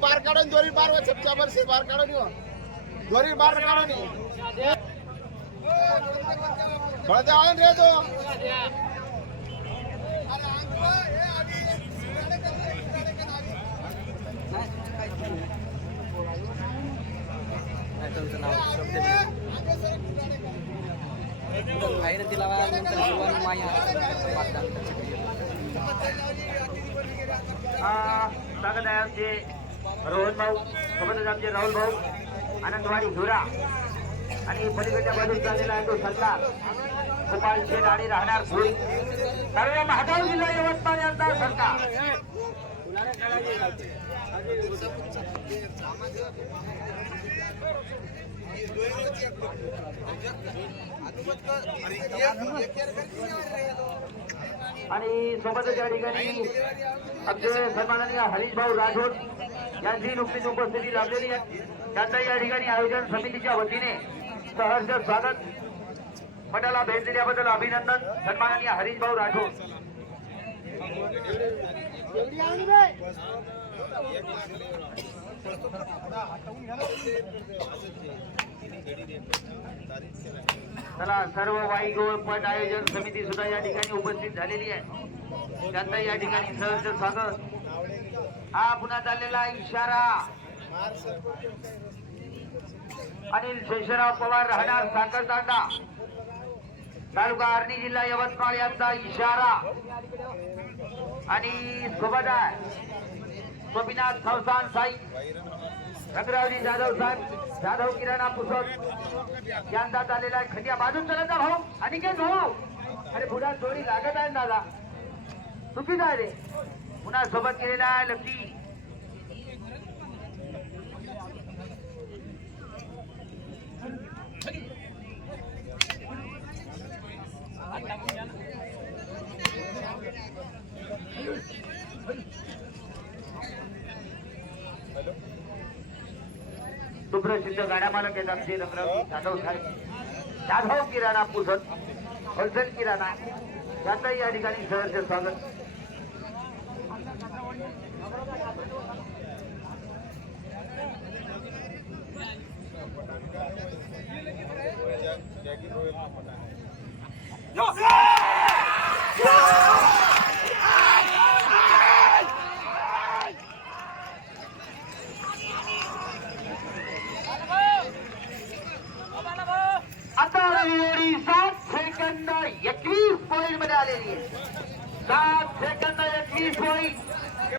बार काढून दोरी बार छपच्या वर्षी बार काढून दोरी बार काढून रे तो स्वागत आहे आमचे रोहन भाऊ सोबतच आमचे राहुल भाऊ आनंदवाडी धुरा आणि पलीकडच्या बाजूला चाललेला आहे तो सरकार गोपाल शेठ आणि राहणार भोई सर्व महागाव जिल्हा यवतमाळ यांचा सरकार आणि सोबतच या ठिकाणी आमचे सन्माननीय हरीश भाऊ राठोड यांची नुकतीच उपस्थिती लाभलेली आहे. त्यांचा या ठिकाणी आयोजन समितीच्या वतीने सहर्ष स्वागत. मठाला भेट दिल्याबद्दल अभिनंदन सन्माननीय हरीश भाऊ राठोड. चला सर्व वाईगोळ पट आयोजन समिती सुद्धा या ठिकाणी उपस्थित झालेली आहे. त्यांचा या ठिकाणी सहर्ष स्वागत. हा पुन्हा चाललेला इशारा अनिल शेषराव पवार राहणार साखरतांडा तालुका आर्णी जिल्हा यवतमाळ यांचा इशारा आणि सोबत आहे गोपीनाथ संस्थान साई रंगरावजी जाधव साहेब जाधव किराणा पुसद यांचा चाललेला आहे. खंडिया बाजून चलायचा भाऊ आणि काय भाऊ अरे पुन्हा थोडी लागत आहे दादा चुकीच आहे रे. पुन्हा सोबत केलेला आहे लक्ष्मी सुप्रसिद्ध गाड्या मालक आहेत आमचे रंगरावजी जाधव साहेब जाधव किराणा पुसद होलसेल किराणा याचंही या ठिकाणी सहर्ष स्वागत. आता 7 सेकंद 21 पॉइंट मध्ये आलेली आहे. 7 सेकंद 21 पॉइंट